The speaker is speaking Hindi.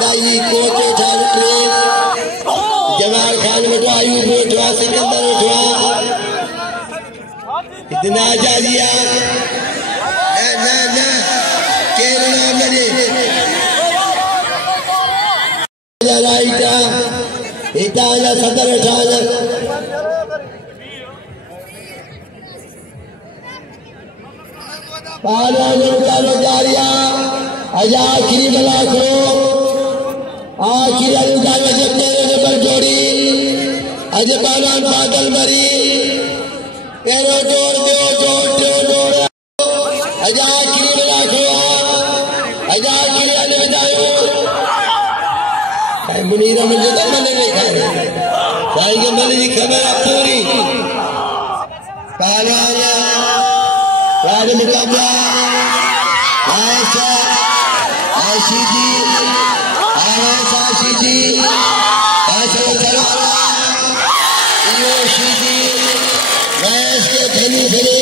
दाई कोच उठा उठे जमाल खान उठा अयूब उठा सिकंदर उठा इतना जालिया ना ना केरला मेरे राइटा इताला सदर उठा जारिया आखिरी बला को आखिरी अनुदान पर जोड़ी अज पालान बादल मरी तेरो जोड़ दो जोड़ अज आखिरी बला को अज आखिरी अलविदायो मुनीरा मुझे तो मन नहीं खाए भाई के मन की खबर पूरी पालाना राज मुकाबला आशीजी के धनी